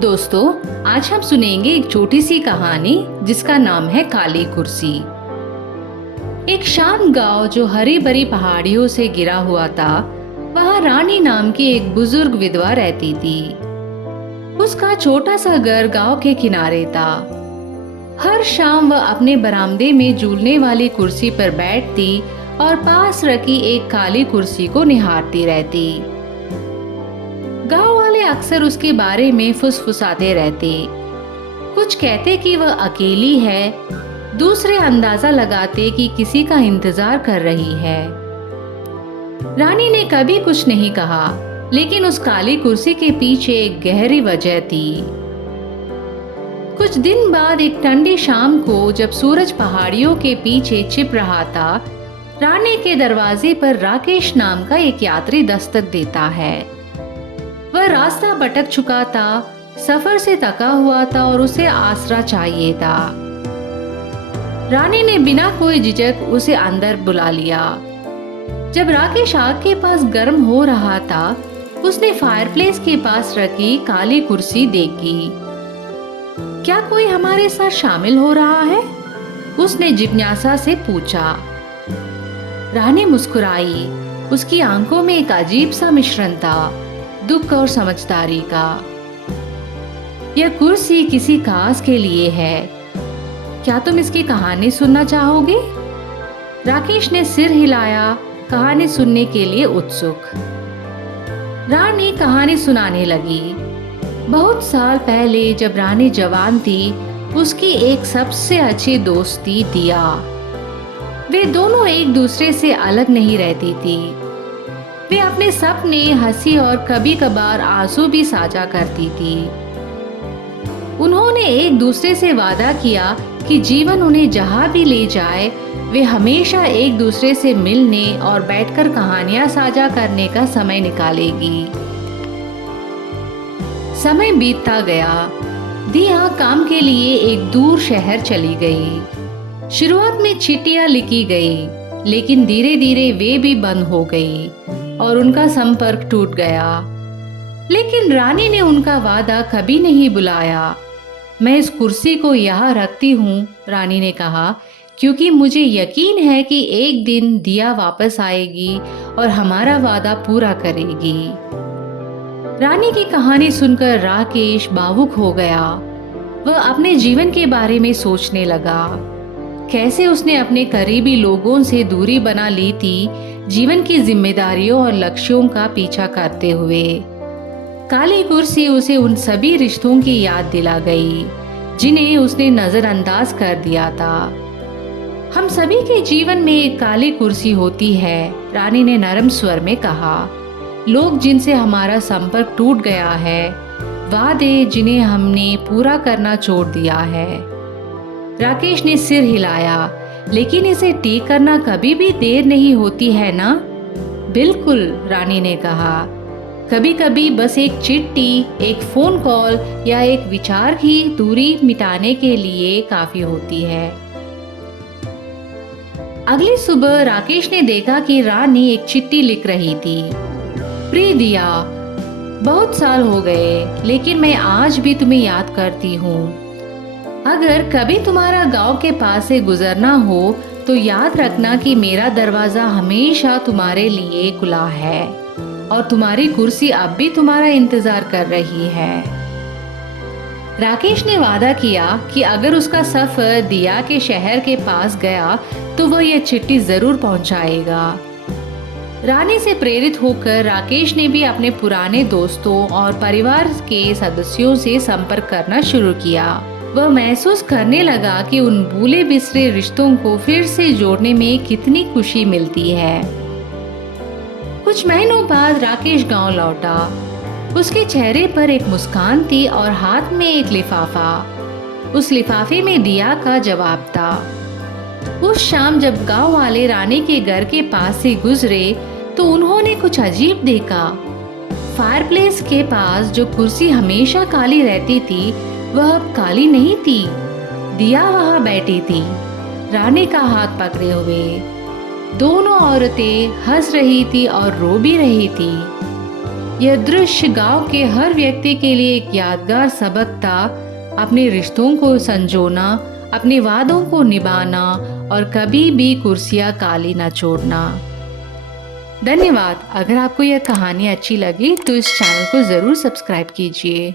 दोस्तों, आज हम सुनेंगे एक छोटी सी कहानी जिसका नाम है काली कुर्सी। एक शांत गांव जो हरी भरी पहाड़ियों से घिरा हुआ था, वहाँ रानी नाम की एक बुजुर्ग विधवा रहती थी। उसका छोटा सा घर गांव के किनारे था। हर शाम वह अपने बरामदे में झूलने वाली कुर्सी पर बैठती और पास रखी एक काली कुर्सी को निहारती रहती। गांव वाले अक्सर उसके बारे में फुसफुसाते रहते। कुछ कहते कि वह अकेली है, दूसरे अंदाजा लगाते कि किसी का इंतजार कर रही है। रानी ने कभी कुछ नहीं कहा, लेकिन उस काली कुर्सी के पीछे एक गहरी वजह थी। कुछ दिन बाद एक ठंडी शाम को जब सूरज पहाड़ियों के पीछे छिप रहा था, रानी के दरवाजे पर राकेश नाम का एक यात्री दस्तक देता है। वह रास्ता भटक चुका था, सफर से थका हुआ था और उसे आसरा चाहिए था। रानी ने बिना कोई झिझक उसे अंदर बुला लिया। जब राकेश आग के पास गर्म हो रहा था, उसने फायरप्लेस के पास रखी काली कुर्सी देखी। क्या कोई हमारे साथ शामिल हो रहा है? उसने जिज्ञासा से पूछा। रानी मुस्कुराई। उसकी आंखों में एक अजीब सा मिश्रण था, दुख और समझदारी का। यह कुर्सी किसी खास के लिए है। क्या तुम इसकी कहानी सुनना चाहोगे? राकेश ने सिर हिलाया, कहानी सुनने के लिए उत्सुक। रानी कहानी सुनाने लगी। बहुत साल पहले जब रानी जवान थी, उसकी एक सबसे अच्छी दोस्त थी दिया। वे दोनों एक दूसरे से अलग नहीं रहती थी। वे अपने सपने, हंसी और कभी कभार आंसू भी साझा करती थी। उन्होंने एक दूसरे से वादा किया कि जीवन उन्हें जहां भी ले जाए, वे हमेशा एक दूसरे से मिलने और बैठकर कहानियां साझा करने का समय निकालेगी। समय बीतता गया। दिया काम के लिए एक दूर शहर चली गई। शुरुआत में चिट्ठियां लिखी गई, लेकिन धीरे धीरे वे भी बंद हो गई और उनका संपर्क टूट गया। लेकिन रानी ने उनका वादा कभी नहीं बुलाया। मैं इस कुर्सी को यहाँ रखती हूँ, रानी ने कहा, क्योंकि मुझे यकीन है कि एक दिन दिया वापस आएगी और हमारा वादा पूरा करेगी। रानी की कहानी सुनकर राकेश भावुक हो गया। वह अपने जीवन के बारे में सोचने लगा। कैसे उसने अपने करीबी लोगों से दूरी बना ली थी, जीवन की जिम्मेदारियों और लक्ष्यों का पीछा करते हुए। काली कुर्सी उसे उन सभी रिश्तों की याद दिला गई जिन्हें उसने नजरअंदाज कर दिया था। हम सभी के जीवन में एक काली कुर्सी होती है, रानी ने नरम स्वर में कहा। लोग जिनसे हमारा संपर्क टूट गया है, वादे जिन्हें हमने पूरा करना छोड़ दिया है। राकेश ने सिर हिलाया। लेकिन इसे ठीक करना कभी भी देर नहीं होती है ना? बिल्कुल, रानी ने कहा। कभी कभी बस एक चिट्ठी, एक फोन कॉल या एक विचार की दूरी मिटाने के लिए काफी होती है। अगली सुबह राकेश ने देखा कि रानी एक चिट्ठी लिख रही थी। प्रिय दिया, बहुत साल हो गए, लेकिन मैं आज भी तुम्हें याद करती हूँ। अगर कभी तुम्हारा गांव के पास से गुजरना हो तो याद रखना कि मेरा दरवाजा हमेशा तुम्हारे लिए खुला है और तुम्हारी कुर्सी अब भी तुम्हारा इंतजार कर रही है। राकेश ने वादा किया कि अगर उसका सफर दिया के शहर के पास गया तो वह यह चिट्ठी जरूर पहुंचाएगा। रानी से प्रेरित होकर राकेश ने भी अपने पुराने दोस्तों और परिवार के सदस्यों से संपर्क करना शुरू किया। वह महसूस करने लगा कि उन भूले बिसरे रिश्तों को फिर से जोड़ने में कितनी खुशी मिलती है। कुछ महीनों बाद राकेश गांव लौटा। उसके चेहरे पर एक मुस्कान थी और हाथ में एक लिफाफा। उस लिफाफे में दिया का जवाब था। उस शाम जब गांव वाले रानी के घर के पास से गुजरे तो उन्होंने कुछ अजीब देखा। फायरप्लेस के पास जो कुर्सी हमेशा काली रहती थी, वह अब काली नहीं थी। दिया वहां बैठी थी, रानी का हाथ पकड़े हुए। दोनों औरतें हंस रही थी और रो भी रही थी। यह दृश्य गांव के हर व्यक्ति के लिए एक यादगार सबक था। अपने रिश्तों को संजोना, अपने वादों को निभाना और कभी भी कुर्सियां काली ना छोड़ना। धन्यवाद। अगर आपको यह कहानी अच्छी लगी तो इस चैनल को ज़रूर सब्सक्राइब कीजिए।